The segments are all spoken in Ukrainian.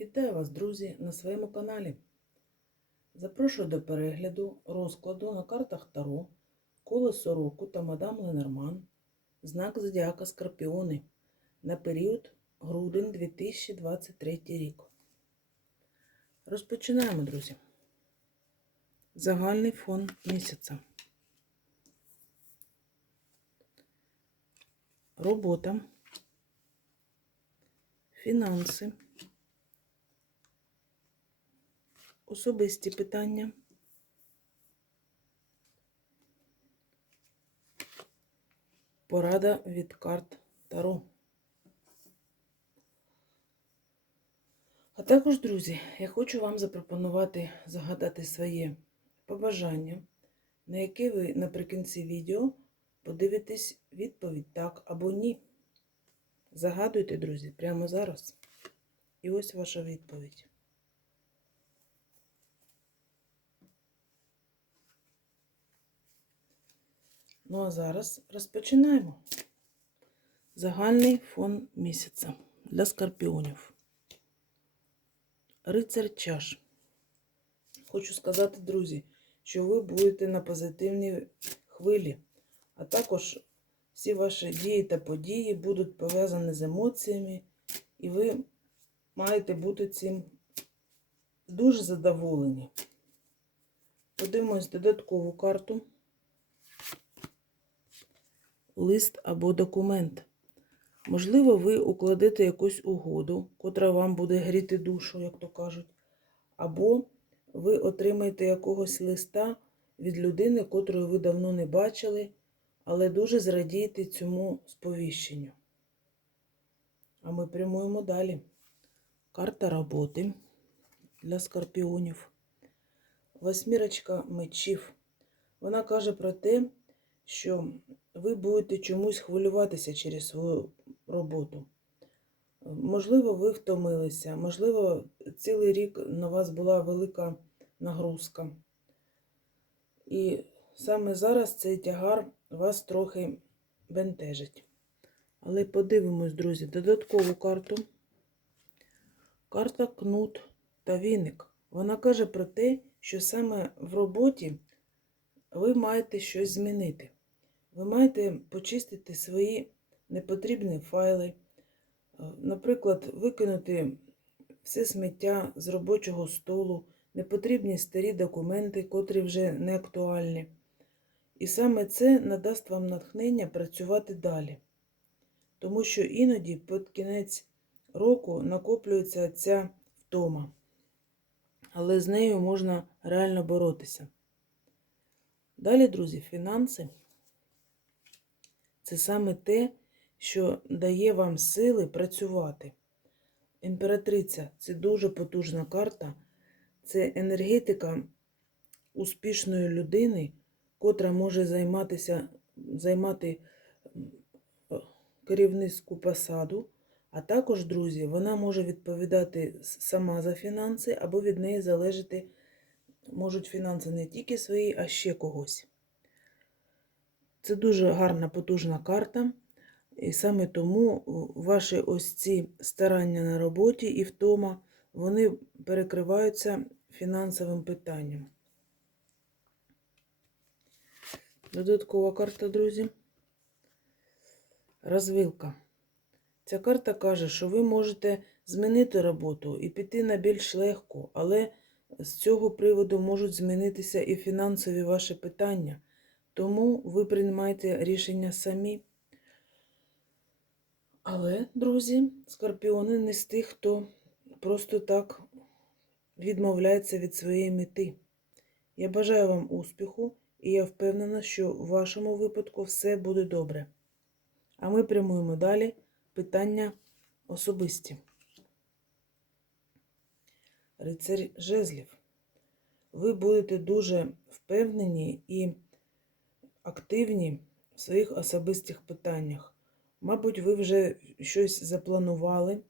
Вітаю вас, друзі, на своєму каналі. Запрошую до перегляду розкладу на картах Таро, колесо року та мадам Ленорман, знак Зодіака Скорпіони на період грудень 2023 рік. Розпочинаємо, друзі. Загальний фон місяця. Робота, фінанси. Особисті питання. Порада від карт Таро. А також, друзі, я хочу вам запропонувати загадати своє побажання, на яке ви наприкінці відео подивитесь відповідь так або ні. Загадуйте, друзі, прямо зараз. І ось ваша відповідь. Ну а зараз розпочинаємо. Загальний фон місяця для скорпіонів. Рицар чаш. Хочу сказати, друзі, що ви будете на позитивній хвилі, а також всі ваші дії та події будуть пов'язані з емоціями, і ви маєте бути цим дуже задоволені. Подивимось додаткову карту лист або документ. Можливо, ви укладете якусь угоду, котра вам буде гріти душу, як то кажуть, або ви отримаєте якогось листа від людини, котрої ви давно не бачили, але дуже зрадієте цьому сповіщенню. А ми прямуємо далі. Карта роботи для скорпіонів. Восьмірочка мечів. Вона каже про те, що ви будете чомусь хвилюватися через свою роботу. Можливо, ви втомилися, можливо, цілий рік на вас була велика нагрузка. І саме зараз цей тягар вас трохи бентежить. Але подивимось, друзі, додаткову карту. Карта кнут та віник. Вона каже про те, що саме в роботі ви маєте щось змінити. Ви маєте почистити свої непотрібні файли, наприклад, викинути все сміття з робочого столу, непотрібні старі документи, котрі вже не актуальні. І саме це надасть вам натхнення працювати далі. Тому що іноді під кінець року накоплюється ця втома, але з нею можна реально боротися. Далі, друзі, фінанси це саме те, що дає вам сили працювати. Імператриця це дуже потужна карта, це енергетика успішної людини, котра може займатися, займати керівницьку посаду, а також, друзі, вона може відповідати сама за фінанси, або від неї залежати можуть фінанси не тільки свої, а ще когось. Це дуже гарна, потужна карта. І саме тому ваші ось ці старання на роботі і втома, вони перекриваються фінансовим питанням. Додаткова карта, друзі. Розвилка. Ця карта каже, що ви можете змінити роботу і піти на більш легко, але з цього приводу можуть змінитися і фінансові ваші питання. Тому ви приймаєте рішення самі. Але, друзі, скорпіони не з тих, хто просто так відмовляється від своєї мети. Я бажаю вам успіху, і я впевнена, що в вашому випадку все буде добре. А ми прямуємо далі питання особисті. Рицарь жезлів. Ви будете дуже впевнені і активні в своїх особистих питаннях. Мабуть, ви вже щось запланували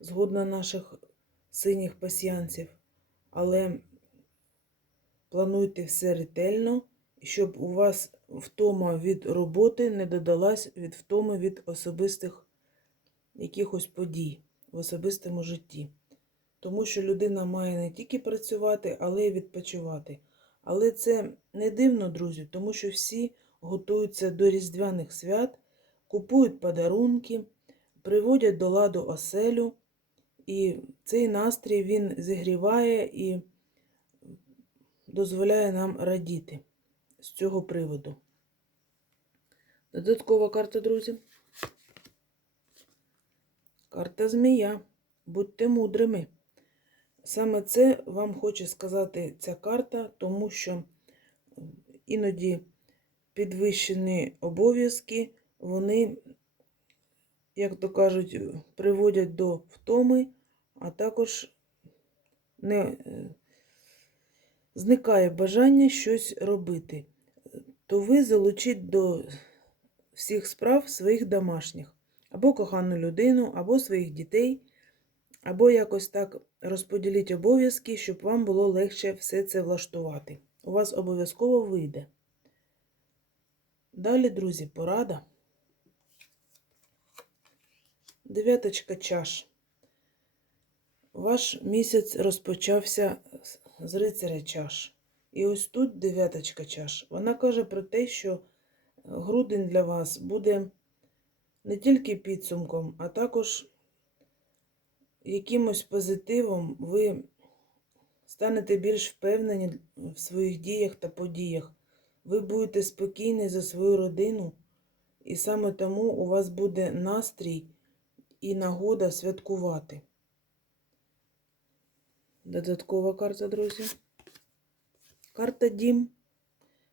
згодно наших синіх пасіянців, але плануйте все ретельно, щоб у вас втома від роботи не додалась від втоми від особистих якихось подій в особистому житті. тому що людина має не тільки працювати, але й відпочивати. Але це не дивно, друзі, тому що всі готуються до Різдвяних свят, купують подарунки, приводять до ладу оселю, і цей настрій він зігріває і дозволяє нам радіти з цього приводу. Додаткова карта, друзі. Карта змія. Будьте мудрими. Саме це вам хоче сказати ця карта, тому що іноді підвищені обов'язки, вони, як то кажуть, приводять до втоми, а також не зникає бажання щось робити. То ви залучіть до всіх справ своїх домашніх, або кохану людину, або своїх дітей, або якось так розподіліть обов'язки, щоб вам було легше все це влаштувати. У вас обов'язково вийде. Далі, друзі, порада. Дев'яточка чаш. Ваш місяць розпочався з рицаря чаш. І ось тут дев'яточка чаш. Вона каже про те, що грудень для вас буде не тільки підсумком, а також якимось позитивом ви станете більш впевнені в своїх діях та подіях. Ви будете спокійні за свою родину, і саме тому у вас буде настрій і нагода святкувати. Додаткова карта, друзі. Карта Дім.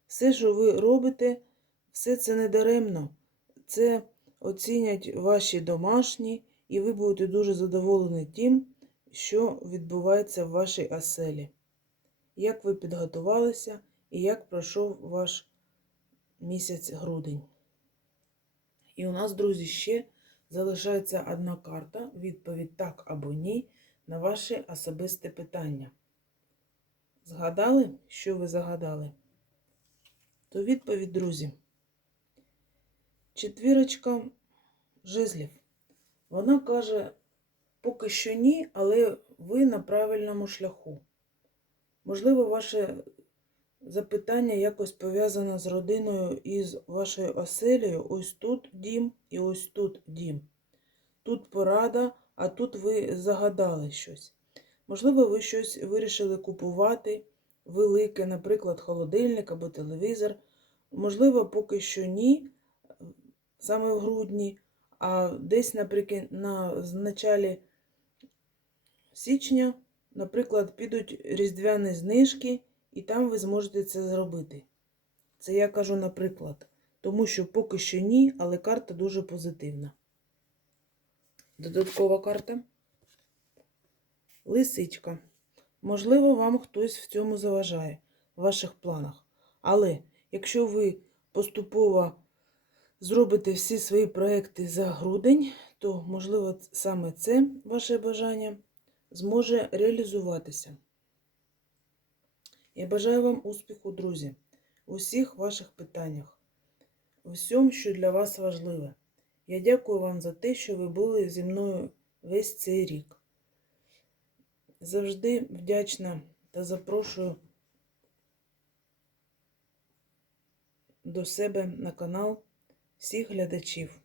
Все, що ви робите, все це не даремно. Це оцінять ваші домашні, і ви будете дуже задоволені тим, що відбувається в вашій оселі. Як ви підготувалися і як пройшов ваш місяць грудень. І у нас, друзі, ще залишається одна карта, відповідь так або ні на ваше особисте питання. Згадали, що ви загадали? То відповідь, друзі. Четвірочка жезлів. Вона каже, поки що ні, але ви на правильному шляху. Можливо, ваше запитання якось пов'язане з родиною і з вашою оселею. Ось тут дім і ось тут дім. Тут порада, а тут ви загадали щось. Можливо, ви щось вирішили купувати велике, наприклад, холодильник або телевізор. Можливо, поки що ні, саме в грудні, а десь наприкін... на началі січня, наприклад, підуть різдвяні знижки, і там ви зможете це зробити. Це я кажу наприклад, тому що поки що ні, але карта дуже позитивна. Додаткова карта. Лисичка. Можливо, вам хтось в цьому заважає, в ваших планах. Але якщо ви поступово зробите всі свої проекти за грудень, то, можливо, саме це ваше бажання зможе реалізуватися. Я бажаю вам успіху, друзі, у всіх ваших питаннях, у всьому, що для вас важливе. Я дякую вам за те, що ви були зі мною весь цей рік. Завжди вдячна та запрошую до себе на канал всіх глядачів.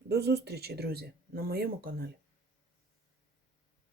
До зустрічі, друзі, на моєму каналі.